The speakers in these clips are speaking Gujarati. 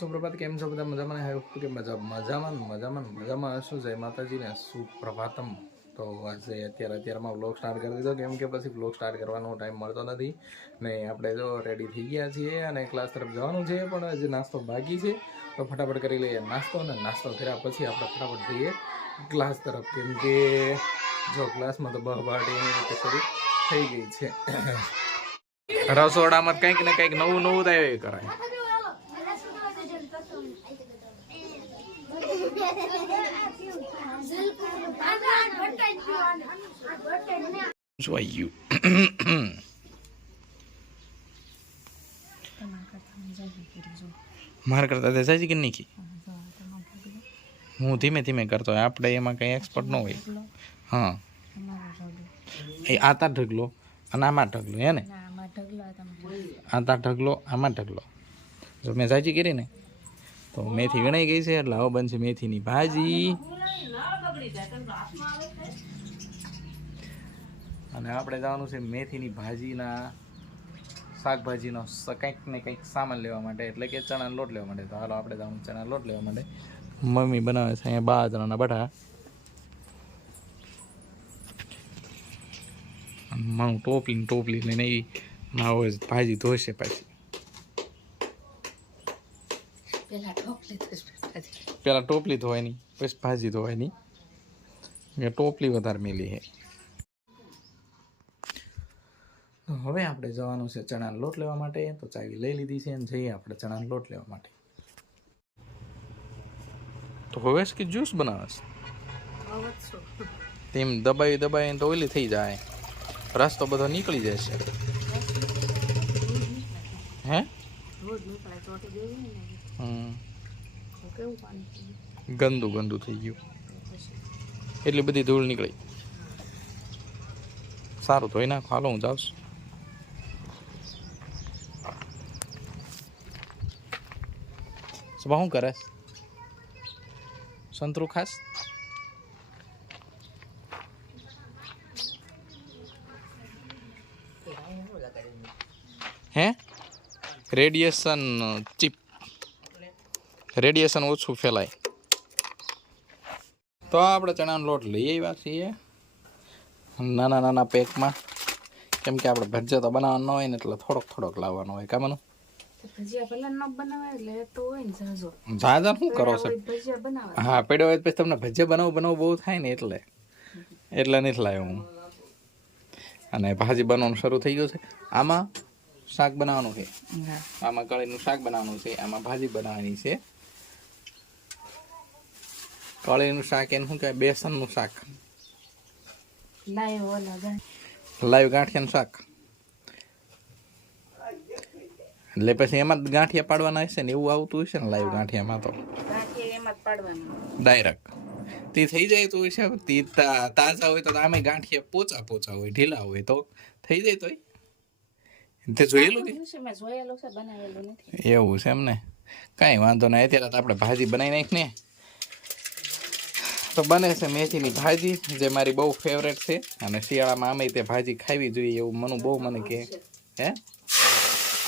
સુપ્રભાત. કેમ છો બધા? મજામાં? આઈ હોપ કે મજામાં હશું. જય માતાજીને સુપ્રભાતમ. તો આજે અત્યારમાં વ્લોગ સ્ટાર્ટ કરી દીધો, કેમ કે પછી વ્લોગ સ્ટાર્ટ કરવાનો ટાઈમ મળતો નથી ને આપણે જો રેડી થઈ ગયા છીએ અને ક્લાસ તરફ જવાનું છે, પણ હજી નાસ્તો બાકી છે. તો ફટાફટ કરી લઈએ નાસ્તો, અને નાસ્તો કર્યા પછી આપણે ફટાફટ જઈએ ક્લાસ તરફ, કેમ કે જો ક્લાસમાં તો બહાબાટીની રીતે શરૂ થઈ ગઈ છે. રસોડામાં કંઈક ને કંઈક નવું થાય એ કરાય. જોયું મારા કરતા તે સાચી કે નહીં, હું ધીમે ધીમે કરતો હોય, આપણે એમાં કંઈ એક્સપર્ટ ન હોય. હા, એ આતા ઢગલો અને આમાં ઢગલો, હે ને? આતા ઢગલો આમાં ઢગલો. જો મેં સાચી કરી ને તો મેથી ગણાઈ ગઈ છે, એટલે હવે બનશે મેથીની ભાજી. અને આપણે જવાનું છે મેથીની ભાજીના શાકભાજીનો કંઈક ને કંઈક સામાન લેવા માટે, એટલે કે ચણાનો લોટ લેવા માટે. તો હાલો આપણે જવાનું ચણાનો લોટ લેવા માટે. મમ્મી બનાવે છે અહીંયા બાજરાના બટા. મારું ટોપલી લઈને એ માવો ભાજી ધોશે પાછી. પેલા ટોપલી ધોવાની, પછી ભાજી ધોવાની. ટોપલી વધારે મેલી છે. હવે આપણે જવાનું છે ચણાનો લોટ લેવા માટે. તો ચાવી લઈ લીધી છે અને જઈએ આપણે ચણાનો લોટ લેવા માટે. તો હવે કે જ્યુસ બનાવે તેમ દબાઈ તો ઓલી થઈ જાય, રસ તો બધો નીકળી જાય છે. હે ગંદુ થઈ ગયું, એટલી બધી ધૂળ નીકળી. સારું ધોઈ નાખો. હાલો હું જાઉં છું. શું કરે? સંતરું ખાસ? હે રેડિયેશન ચીપ, રેડિયેશન ઓછું ફેલાય. તો આપણે ચણાનો લોટ લઈ આવ્યા છીએ નાના પેકમાં, કેમ કે આપણે ભજીયા તો બનાવવાનો હોય ને, એટલે થોડોક લાવવાનો હોય. કામનું ઝાઝા શું કરો છો? હા, પડ્યો હોય પછી તમને ભજીયા બનાવવું બહુ થાય ને, એટલે નથી લાવ્યો હું. અને ભાજી બનવાનું શરૂ થઈ ગયું છે. આમાં શાક બનાવવાનું છે, આમાં કળીનું શાક બનાવવાનું છે, આમાં ભાજી બનાવવાની છે. કળીનું શાક એને શું કહેવાય? બેસનનું શાક, લાઈવ ગાંઠિયાનું શાક. એટલે પછી એમાં ગાંઠિયા પાડવાના હશે ને, એવું આવતું હશે ને લાઈવ ગાંઠિયામાં. તો ડાયરેક્ટ તે થઈ જાય તો હશે. તે તાજા હોય તો આમે ગાંઠિયા પોચા હોય, ઢીલા હોય તો થઈ જાય. તો તે જોયેલું કે એવું છે એમને? કાંઈ વાંધો નહીં. અત્યારે તો આપણે ભાજી બનાવી નાખ ને, તો બને છે મેથીની ભાજી, જે મારી બહુ ફેવરેટ છે. અને શિયાળામાં આમે તે ભાજી ખાવી જોઈએ એવું મને કે. હે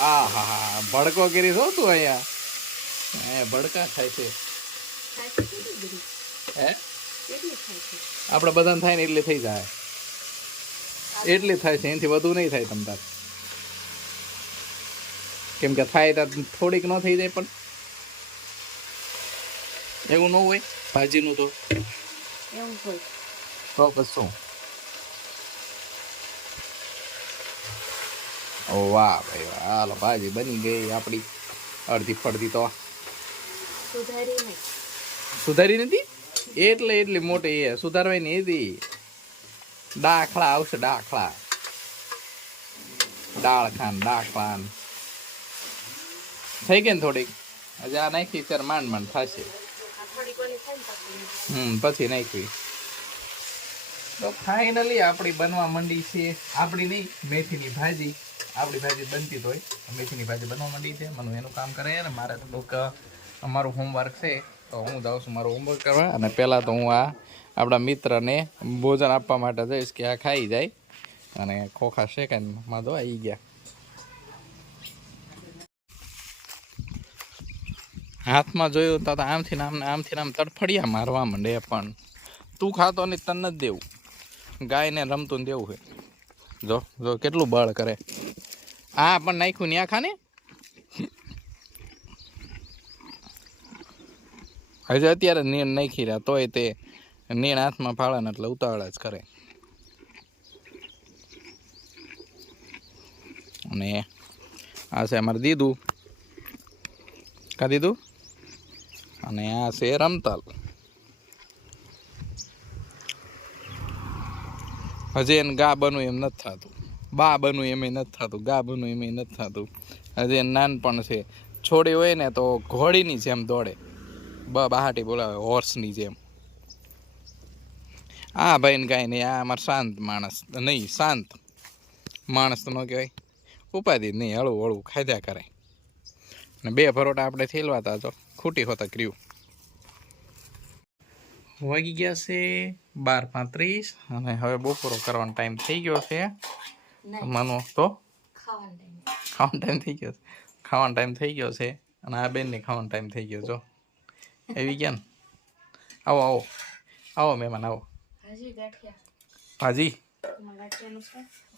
આ હા ભડકો કરી છો તું અહીંયા? હે ભડકા થાય છે. હે આપણે બધાને થાય ને એટલે થઈ જાય, એટલી થાય છે, એનાથી વધુ નહીં થાય તમ તાર. કેમ કે થાય તો થોડીક ન થઈ જાય, પણ એવું ન હોય ભાજીનું. તો પછી શું? ઓ વાહ ભાઈ વાહ! હાલો ભાજી બની ગઈ આપણી અડધી ફડધી. તો સુધારી નથી, એટલી મોટી એ સુધારવાય ને. એથી દાખલા આવશે, દાખલા દાખલા થઈ ગઈ ને થોડીક. હજી આ નાખી ત્યારે માંડ થશે. પછી નાખવી. તો ફાઇનલી આપણી બનવા માંડી છે. આપણી નહીં, મેથીની ભાજી. આપણી ભાજી બનતી હોય, મેથીની ભાજી બનવા માંડી છે. મને એનું કામ કરે ને, મારે થોડુંક અમારું હોમવર્ક છે, તો હું જાઉં છું મારું હોમવર્ક કરવા. અને પહેલાં તો હું આપણા મિત્રને ભોજન આપવા માટે જઈશ, કે આ ખાઈ જાય. અને ખોખા સેકન્ડમાં તો આવી ગયા. હાથમાં જોયું તો આમથી આમ તડફડિયા મારવા માંડે. પણ તું ખાતો ને તને નથી દેવું, ગાયને રમતું દેવું છે. જો જો કેટલું બળ કરે. આ પણ નાખ્યું ન્યા ખાને. હજુ અત્યારે નીણ નાખી રહ્યા તોય તે નીણ હાથમાં ફાળે ને એટલે ઉતાવળ જ કરે. અને આ છે અમારે દીદું, કા દીદું, અને આ છે રમતલ. હજી એને ગા બનવું એમ નથી થતું, બા બનવું એમ નથી થતું, ગા બનવું એમ નથી થતું. હજી એને નાનપણ છે. છોડી હોય ને તો ઘોડીની જેમ દોડે, બહાટી બોલાવે હોર્સની જેમ. આ ભાઈને કાંઈ નહીં, આ અમારે શાંત માણસ નહીં, શાંત માણસ તો ન કહેવાય, ઉપાધિ નહીં, હળવું હળવું ખાધ્યા કરે. અને 2 પરોટા આપણે થેલવાતા તો ખૂટી હોતા ક્ર્યુ. વાગી ગયા છે 12:35 અને હવે બપોરો કરવાનો ટાઈમ થઈ ગયો છે. માનો તો ખાવાનો ટાઈમ થઈ ગયો છે, ખાવાનો ટાઈમ થઈ ગયો છે. અને આ બેનને ખાવાનો ટાઈમ થઈ ગયો. જો એવી ગયા ને, આવો આવો આવો મહેમાન આવો. ભાજી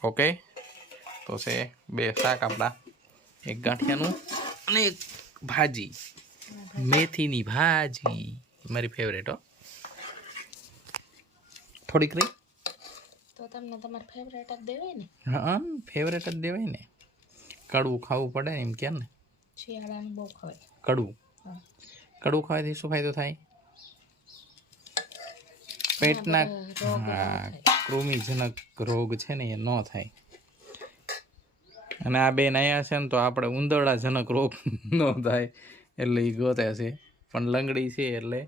ઓકે. તો છે 2 શાક આપણા, એક ગાંઠિયાનું અને એક ભાજી, મેથીની ભાજી, મારી ફેવરેટ હો. થોડીક રહી તો તમને તમારે ફેવરેટ જ દેવાય ને. હા ફેવરેટ જ દેવાય ને. કડવું ખાવું પડે ને એમ કે ને. શિયાળાનું બહુ ખવાય કડવું. કડવું ખાવાથી શું ફાયદો થાય? પેટના કૃમિજનક રોગ છે ને એ ન થાય. અને આ બેન આવ્યા છે ને તો આપણે ઉંદરડાજનક રોગ ન થાય એટલે એ ગોતે છે. પણ લંગડી છે એટલે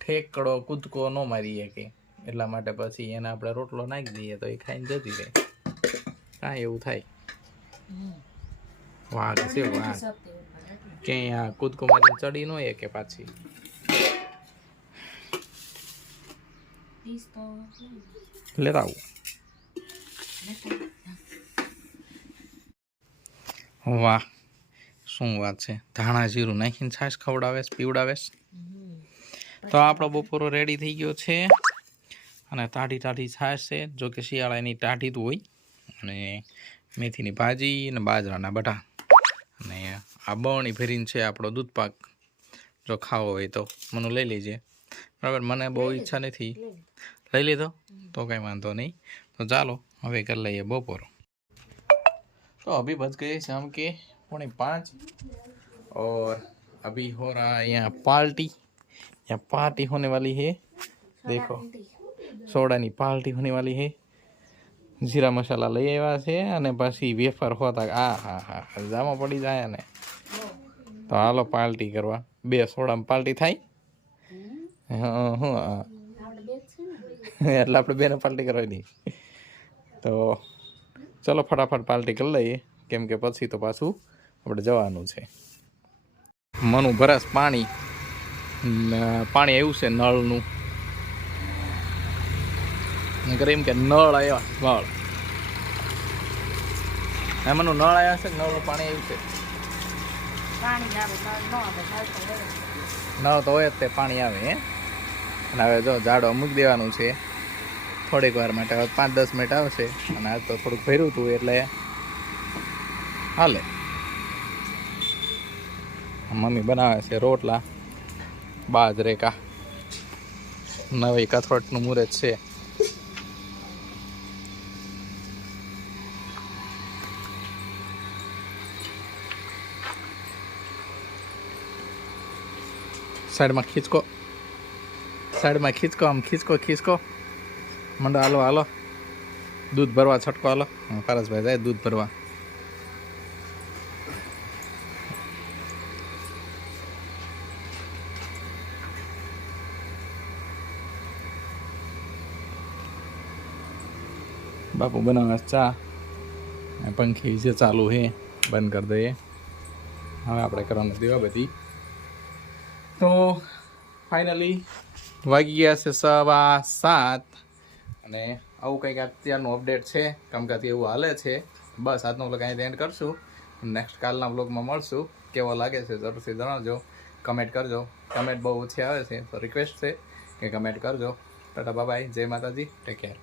ઠેકડો કૂદકો ન મારી શકે, એટલા માટે પછી એને આપણે રોટલો નાખી દઈએ તો એ ખાઈને જતી રહે. કાંઈ એવું થાય. વાઘ છે વાઘ, ક્યાંય આ કૂદકો મારીને ચડી ન હોય કે પાછી. લેતા આવું. વાહ શું વાત છે. ધાણા જીરું નાખીને છાશ ખવડાવે પીવડાવે. તો આપણો બપોરો રેડી થઈ ગયો છે. અને ટાઢી ટાઢી છાશ છે, જો કે શિયાળાની ટાઢી તો હોય. અને મેથીની ભાજી અને બાજરાના બટા. અને આ બવણી ભરીને છે આપણો દૂધપાક. જો ખાવો હોય તો મને લઈ લેજે, બરાબર. મને બહુ ઈચ્છા નથી. લઈ લીધો તો કંઈ વાંધો नहीं. तो ચાલો હવે कर લઈએ બપોરો. तो अभी बज गए शाम के 4:45 और अभी हो रहा है यहाँ पार्टी. यहाँ पार्टी होने वाली है. देखो सोडा ની पार्टी होने वाली है. जीरा मसाला લઈ આવ્યા છે અને પછી વેફર હોતા. આ હા હા જામો પડી જાય ને તો હાલો પાર્ટી કરવા. 2 સોડામાં પાર્ટી થાય. હા હા એટલે આપણે બેને પાર્ટી કરવાની. તો ચલો ફટાફટ પાર્ટી કરી લઈએ, કેમ કે પછી તો પાછું આપણે જવાનું છે. મનું ભરાસ પાણી આવ્યું છે નળનું. નકર એમ કે નળ આવ્યા નળ. એમાંનું નળ આવ્યા છે, નળનું પાણી આવ્યું છે. નળ તો હોય જ તે પાણી આવે હે. અને હવે જો જાડો મૂકી દેવાનું છે થોડીક વાર માટે. હવે 5-10 મિનિટ આવશે. અને આજ તો થોડુંક ભર્યું હતું એટલે હાલે. મમ્મી બનાવે છે રોટલા બાજરે કા. નવી કથરોટનું મુહૂર્ત છે. સાઈડમાં ખીચકો, સાઈડમાં ખીચકો, આમ ખીચકો ખીચકો મંડો. હાલો હાલો દૂધ ભરવા છટકો. હાલો પારસભાઈ જાય દૂધ ભરવા. બાપુ બનાવે ચા. પંખી જે ચાલુ હે બંધ કરી દઈએ. હવે આપણે કરવાનું દેવા બધી. તો ફાઇનલી વાગી ગયા છે 7:15 અને આવું કંઈક અત્યારનું અપડેટ છે. કામકાજ એવું હાલે છે. બસ આજનો વ્લોગ અહીં એન્ડ કરશું. નેક્સ્ટ કાલના વ્લોગમાં મળશું. કેવો લાગે છે જરૂરથી જણાવજો, કમેન્ટ કરજો. કમેન્ટ બહુ ઓછી આવે છે તો રિક્વેસ્ટ છે કે કમેન્ટ કરજો. ટાટા બાય, જય માતાજી, ટેક કેર.